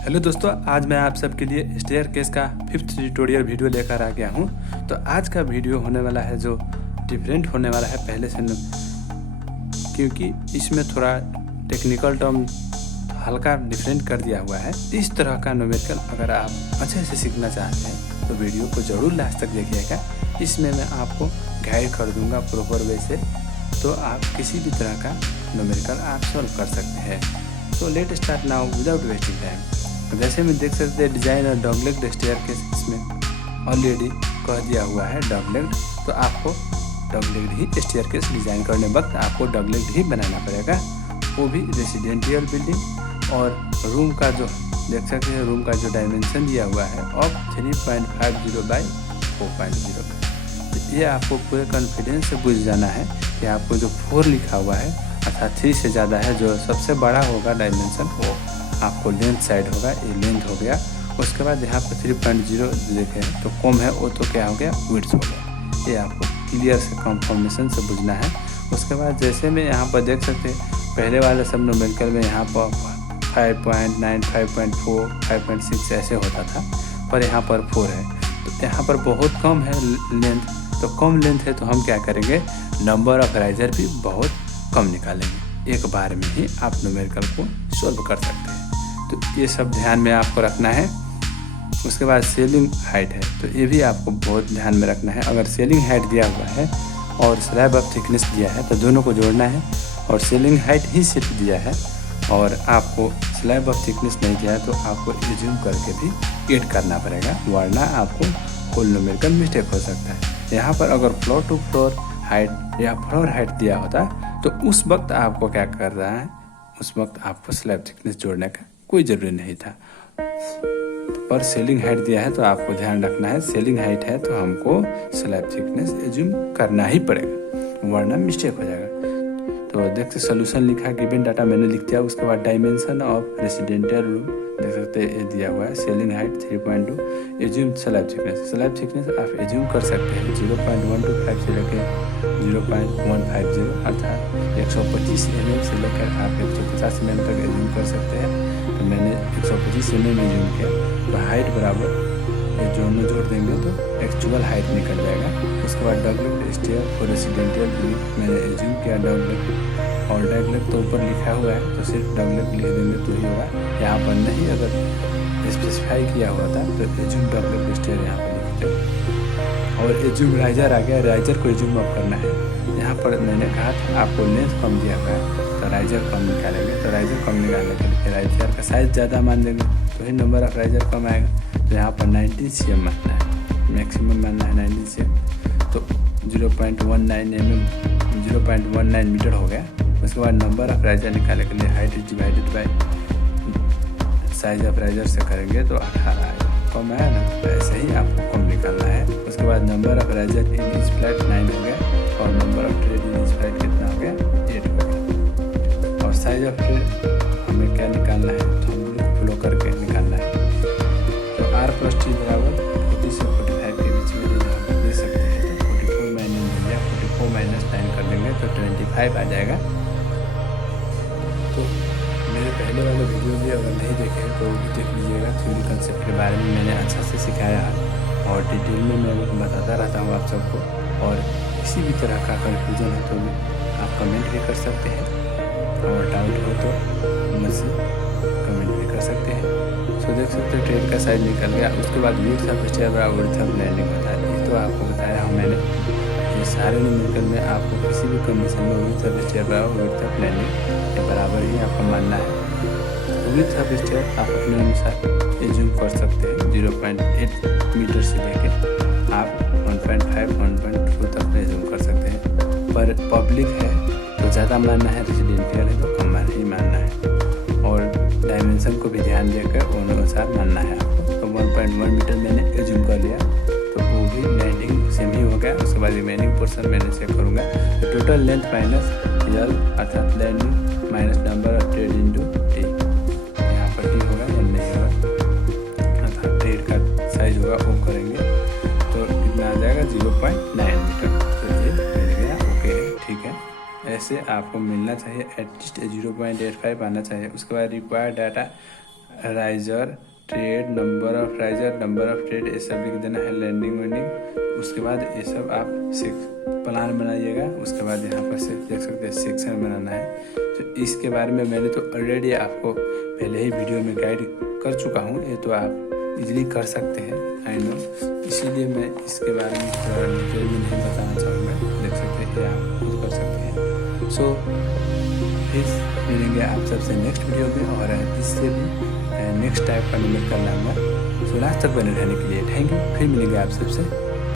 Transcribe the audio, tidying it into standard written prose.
Hello दोस्तों, आज मैं आप सबके लिए स्टेयरकेस का 5th ट्यूटोरियल वीडियो लेकर आ गया हूं। तो आज का वीडियो होने वाला है जो डिफरेंट होने वाला है पहले से, क्योंकि इसमें थोड़ा टेक्निकल टर्म हल्का डिफरेंट कर दिया हुआ है। इस तरह का न्यूमेरिकल अगर आप अच्छे से सीखना चाहते हैं तो वीडियो को ज़रूर लास्ट तक देखिएगा। इसमें मैं आपको गाइड कर दूंगा प्रॉपर वे से, तो आप किसी भी तरह का न्यूमेरिकल आप सॉल्व कर सकते हैं। तो let start now without wasting time. जैसे में देख सकते हैं डिजाइन और डॉगलेग्ड स्टेयरकेस इसमें ऑलरेडी कह दिया हुआ है डॉगलेग्ड, तो आपको डॉगलेग्ड ही स्टेयरकेस डिज़ाइन करने वक्त आपको डॉगलेग्ड ही बनाना पड़ेगा, वो भी रेसिडेंशियल बिल्डिंग। और रूम का जो देख सकते हैं, रूम का जो डायमेंशन दिया हुआ है ऑफ 3.50 बाई 4.0। ये आपको पूरे कॉन्फिडेंस से बुझ जाना है कि आपको जो 4 लिखा हुआ है अर्थात 3 से ज़्यादा है, जो सबसे बड़ा होगा डायमेंशन वो आपको लेंथ साइड होगा, ये लेंथ हो गया। उसके बाद यहाँ पर 3.0 देखें तो कम है, वो तो क्या हो गया, विड्थ हो गया। ये आपको क्लियर से कन्फर्मेशन से बुझना है। उसके बाद जैसे में यहाँ पर देख सकते हैं पहले वाले सब न्यूमेरिकल में यहाँ पर 5.9, 5.4, 5.6 ऐसे होता था, पर यहाँ पर 4 है। तो यहाँ पर बहुत कम है लेंथ, तो कम लेंथ है तो हम क्या करेंगे, नंबर ऑफ राइजर भी बहुत कम निकालेंगे। एक बार में ही आप न्यूमेरिकल को सॉल्व कर सकते हैं। तो ये सब ध्यान में आपको रखना है। उसके बाद सेलिंग हाइट है, तो ये भी आपको बहुत ध्यान में रखना है। अगर सेलिंग हाइट दिया हुआ है और स्लैब ऑफ थिकनेस दिया है तो दोनों को जोड़ना है, और सेलिंग हाइट ही सिर्फ दिया है और आपको स्लैब ऑफ थिकनेस नहीं दिया है तो आपको एज्यूम करके भी ऐड करना पड़ेगा, वरना आपको होल न्यूमेरिकल मिस्टेक हो सकता है। यहाँ पर अगर फ्लोर टू फ्लोर हाइट या फ्लोर हाइट दिया होता तो उस वक्त आपको क्या कर रहा है, उस वक्त आपको स्लैब थिकनेस जोड़ने का कोई ज़रूरी नहीं था। पर सेलिंग हाइट दिया है तो आपको ध्यान रखना है, सेलिंग हाइट है तो हमको स्लैब थिकनेस एज्यूम करना ही पड़ेगा, वरना मिस्टेक हो जाएगा। तो देखते सोल्यूशन लिखा, गिवन डाटा मैंने लिख दिया। उसके बाद डायमेंशन ऑफ रेसिडेंशियल रूम देख सकते हैं, दिया हुआ है selling height 3.2, assume slab thickness. Slab thickness आप एज्यूम कर सकते हैं 0.125 से लेकर 0.150, अर्थात 125 mm से लेकर आप 150 mm तक एज्यूम कर सकते हैं। तो मैंने 125 mm एज्यूम किया, तो हाइट बराबर दोनों जोड़ देंगे तो एक्चुअल हाइट निकल जाएगा। उसके बाद डॉगलेग्ड स्टेयर फॉर रेसिडेंशियल बिल्डिंग मैंने एज्यूम किया डॉगलेग्ड, और डॉगलेग्ड तो ऊपर लिखा हुआ है तो सिर्फ डॉगलेग्ड लिख देंगे तो ही होगा। यहाँ पर नहीं अगर स्पेसिफाई किया हुआ था तो एज्यूम डॉगलेग्ड स्टेयर यहाँ पर लिखते। और एज्यूम राइजर आ गया, राइजर को एज्यूम अप करना है। यहाँ पर मैंने कहा था आपको लेंथ कम दिया हुआ है तो राइजर कम निकालेंगे, तो राइजर कम निकालने के लिए राइजर का साइज़ ज़्यादा मान देंगे तो ही नंबर ऑफ राइजर कम आएगा। तो यहाँ पर 19 cm मानना है, मैक्सिमम मानना है 19 cm, तो 0.19 मीटर हो गया। उसके बाद नंबर ऑफ राइजर निकालने के लिए height is divided by size of riser से करेंगे तो 18 आएगा, कम आया ना, तो ऐसे ही आपको कम निकालना है। उसके बाद number of riser in each flat 9 हो गया, और number of trade in each flat कितना हो गया, 8 हो गया। और साइज ऑफ ट्रेड हमें क्या निकालना है, तो हम लोग फ्लो करके निकालना है। तो R + T बराबर 40 से 45 के बीच में दे सकते हैं, तो 44 माइनस या 44 - 9 कर देंगे तो 25 आ जाएगा। तो मेरे पहले वाले वीडियो भी अगर नहीं देखे तो वो भी देख लीजिएगा। थ्योरी कंसेप्ट के बारे में मैंने अच्छा से सिखाया है और डिटेल में मैं बताता रहता हूँ आप सबको। और किसी भी तरह का कन्फ्यूजन है तो भी आप कमेंट भी कर सकते हैं, और डाउट हो तो मुझसे कमेंट भी कर सकते हैं। तो देख सकते हो ट्रेड का साइज निकल गया। उसके बाद विड्थ ऑफ स्टेयर बराबर विड्थ ऑफ लैंडिंग होता है, ये तो आपको बताया हूँ मैंने। ये सारे न्यूमेरिकल में आपको किसी भी कंडीशन में विड्थ ऑफ स्टेयर बराबर विड्थ ऑफ लैंडिंग के बराबर ही आपको मानना है। विड्थ ऑफ स्टेयर आप अपने अनुसार एज्यूम कर सकते हैं 0.8 मीटर से लेकर आप 1.5, 1.2 तक एज्यूम कर सकते हैं। पर पब्लिक है तो ज़्यादा मानना है, रेजिडेंशियल है तो कम ही मानना है, और डायमेंशन को भी ध्यान देकर उन अनुसार मानना है आपको। तो 1.1 मीटर मैंने एज्यूम कर लिया तो वो भी लैंडिंग सेम ही हो गया। उसके बाद रिमेनिंग पोर्शन मैंने चेक करूँगा, तो टोटल लेंथ माइनस यल अर्थात landing minus number of tread into T. यहाँ पर टी होगा या नहीं होगा, अर्थात ट्रेड का साइज होगा वो करेंगे तो कितना आ जाएगा 0.9 मीटर। तो ये मिल गया, ओके है, ठीक है। ऐसे आपको मिलना चाहिए, एटलीस्ट 0.85 आना चाहिए। उसके बाद required data riser, trade, number of riser, number of trade, ये सब लिख देना है, लैंडिंग वेंडिंग। उसके बाद ये सब आप प्लान बनाइएगा। उसके बाद यहाँ पर से देख सकते हैं सेक्शन बनाना है। तो इसके बारे में मैंने तो ऑलरेडी आपको पहले ही वीडियो में गाइड कर चुका हूँ, ये तो आप इजीली कर सकते हैं, आई नो। इसीलिए मैं इसके बारे में थोड़ा डिटेल में नहीं बताना चाहूँगा। देख सकते हैं, आप खुद कर सकते हैं। सो फिर मिलेंगे आप सबसे नेक्स्ट वीडियो में, और इससे भी नेक्स्ट टाइप का न्यूमेरिकल लाऊंगा। सो लास्ट तक बने रहने के लिए थैंक यू। फिर मिलेंगे आप सबसे।